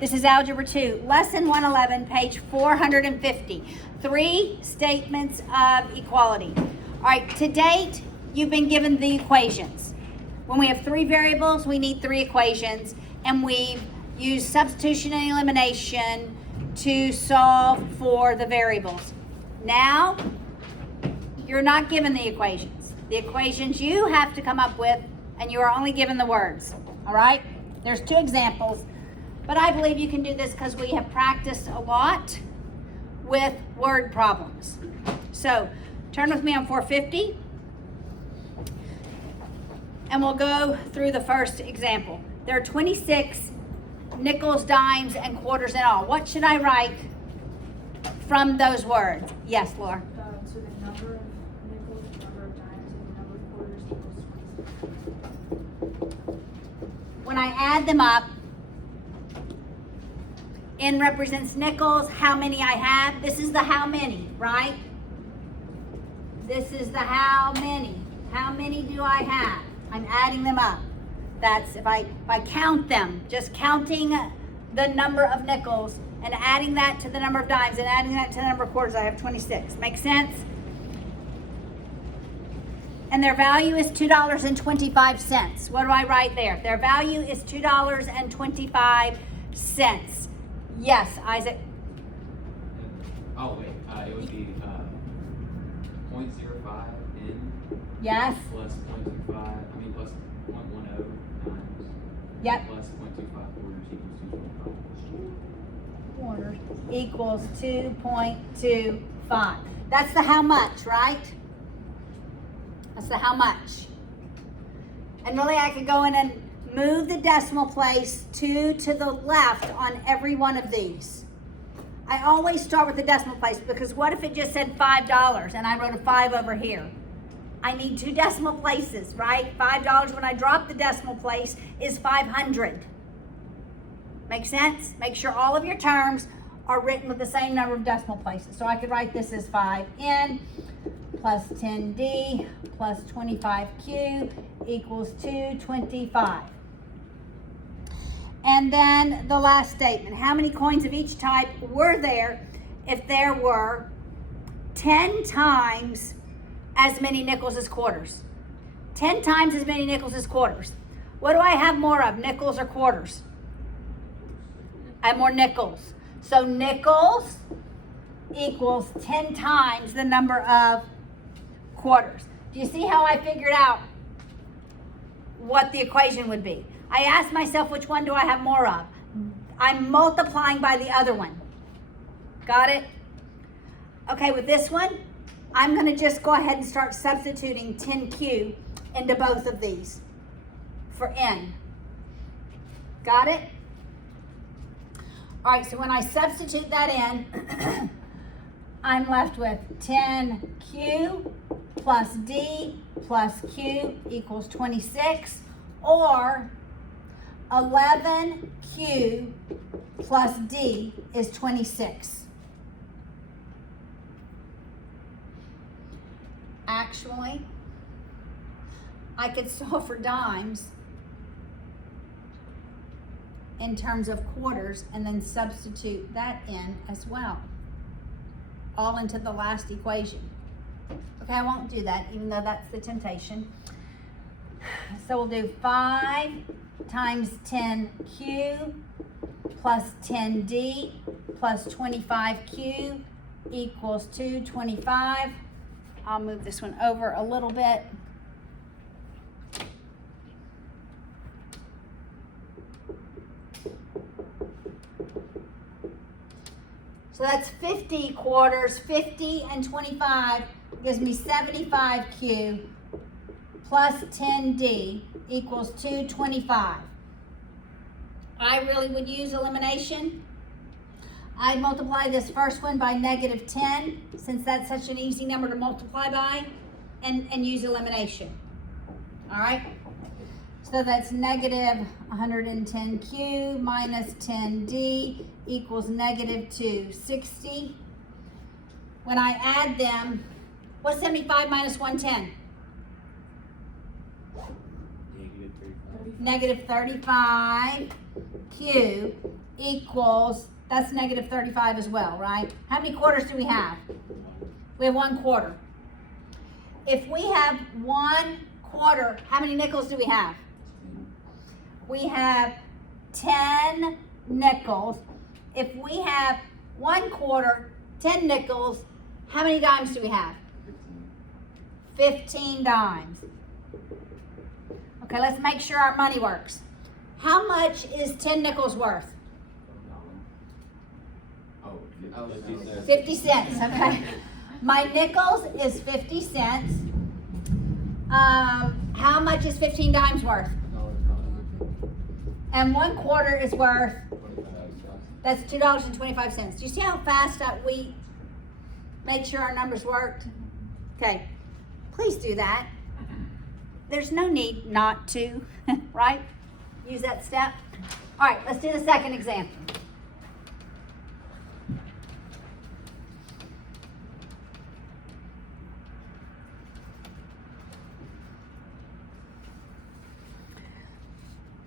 This is Algebra 2, Lesson 111, page 450. 3 statements of equality. All right, to date, you've been given the equations. When we have 3 variables, we need 3 equations, and we've used substitution and elimination to solve for the variables. Now, you're not given the equations. The equations you have to come up with, and you are only given the words. All right? There's 2 examples. But I believe you can do this because we have practiced a lot with word problems. So turn with me on 450 and we'll go through the first example. There are 26 nickels, dimes, and quarters in all. What should I write from those words? Yes, Laura? So the number of nickels, the number of dimes, and the number of quarters equals 26. When I add them up, N represents nickels, how many I have. This is the how many, right? This is the how many. How many do I have? I'm adding them up. That's if I count them, just counting the number of nickels and adding that to the number of dimes and adding that to the number of quarters, I have 26. Make sense? And their value is $2.25. What do I write there? Their value is $2.25. Yes, Isaac. Oh wait, it would be 0.05 n. Yes. Plus 0.25. I mean plus 0.10 times. Yep. Plus 0.25 quarters Quarters equals equals 2.25. 2.25. That's the how much, right? That's the how much. And really I could go in and move the decimal place 2 to the left on every one of these. I always start with the decimal place because what if it just said $5 and I wrote a 5 over here? I need 2 decimal places, right? $5 when I drop the decimal place is 500. Make sense? Make sure all of your terms are written with the same number of decimal places. So I could write this as 5n plus 10d plus 25q equals 225. And then the last statement, how many coins of each type were there if there were 10 times as many nickels as quarters? 10 times as many nickels as quarters. What do I have more of, nickels or quarters? I have more nickels. So nickels equals 10 times the number of quarters. Do you see how I figured out what the equation would be? I asked myself, which one do I have more of? I'm multiplying by the other one. Got it? Okay, with this one, I'm going to just go ahead and start substituting 10q into both of these for n. Got it? All right, so when I substitute that in, I'm left with 10q plus d plus q equals 26, or 11q plus d is 26. Actually, I could solve for dimes in terms of quarters and then substitute that in as well, all into the last equation. Okay, I won't do that, even though that's the temptation. So we'll do 5 times 10q plus 10d plus 25q equals 225. I'll move this one over a little bit. So that's 50 quarters. 50 and 25 gives me 75q plus 10d equals 225. I really would use elimination. I'd multiply this first one by negative 10, since that's such an easy number to multiply by, and use elimination. All right? So that's negative 110q minus 10d equals negative 260. When I add them, what's 75 minus 110? Negative 35 Q equals, that's negative 35 as well, right? How many quarters do we have? We have 1/4. If we have 1/4, how many nickels do we have? We have 10 nickels. If we have 1/4, 10 nickels, how many dimes do we have? 15 dimes. Okay, let's make sure our money works. How much is 10 nickels worth? Oh, 50 cents. 50 cents, okay. My nickels is 50 cents. How much is 15 dimes worth? And 1/4 is worth, that's $2.25. Do you see how fast we made sure our numbers worked? Okay, please do that. There's no need not to, right? Use that step. All right, let's do the second example.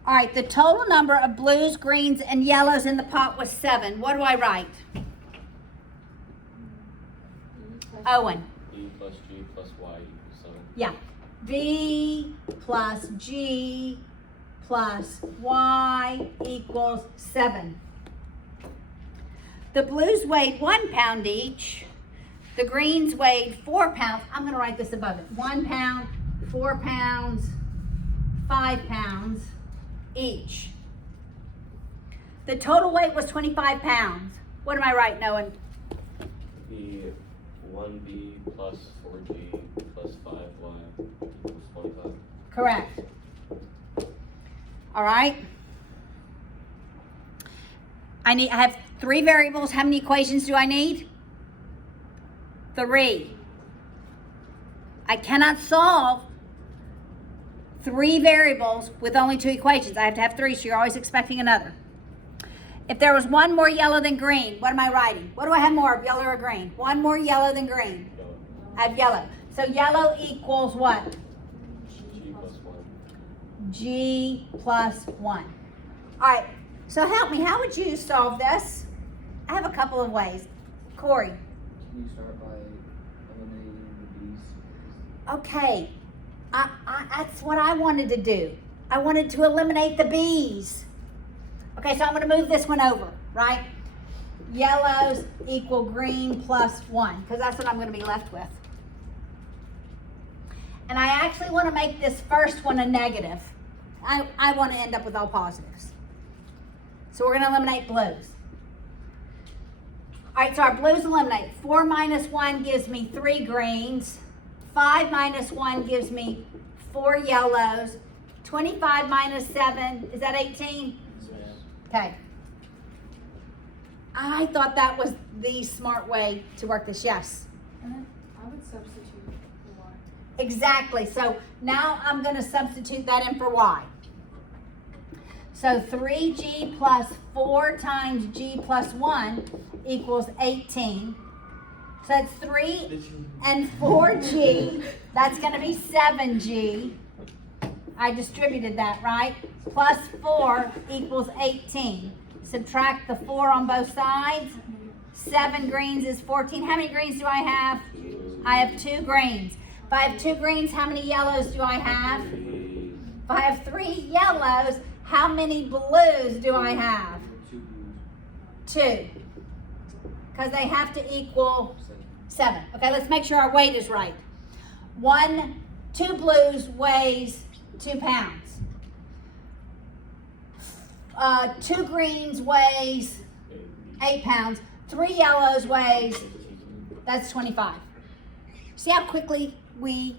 All right, the total number of blues, greens, and yellows in the pot was 7. What do I write? Owen. B plus G plus Y equals 7. Yeah. B plus G plus Y equals 7. The blues weighed 1 pound each. The greens weighed 4 pounds. I'm going to write this above it. 1 pound, 4 pounds, 5 pounds each. The total weight was 25 pounds. What am I writing, Owen? B 1B plus 4G plus 5Y equals 25. Correct. All right. I have 3 variables. How many equations do I need? 3. I cannot solve 3 variables with only 2 equations. I have to have 3, so you're always expecting another. If there was 1 more yellow than green, what am I writing? What do I have more of, yellow or green? 1 more yellow than green. I have yellow. So yellow equals what? G plus 1. G plus 1. All right, so help me. How would you solve this? I have a couple of ways. Corey. Can you start by eliminating the B's? Okay, that's what I wanted to do. I wanted to eliminate the B's. Okay, so I'm going to move this one over, right? Yellows equal green plus 1, because that's what I'm going to be left with. And I actually want to make this first one a negative. I want to end up with all positives. So we're going to eliminate blues. All right, so our blues eliminate. 4 minus 1 gives me 3 greens. 5 minus 1 gives me 4 yellows. 25 minus 7, is that 18? Okay. I thought that was the smart way to work this, yes. I would substitute for Y. Exactly, so now I'm going to substitute that in for Y. So 3G plus 4 times G plus 1 equals 18. So it's 3 and 4G, that's going to be 7G. I distributed that, right? Plus 4 equals 18. Subtract the 4 on both sides. 7 greens is 14. How many greens do I have? I have 2 greens. If I have 2 greens, how many yellows do I have? If I have 3 yellows, how many blues do I have? 2. Because they have to equal 7. Okay, let's make sure our weight is right. 2 blues weighs 2 pounds. 2 greens weighs 8 pounds. 3 yellows weighs, that's 25. See how quickly we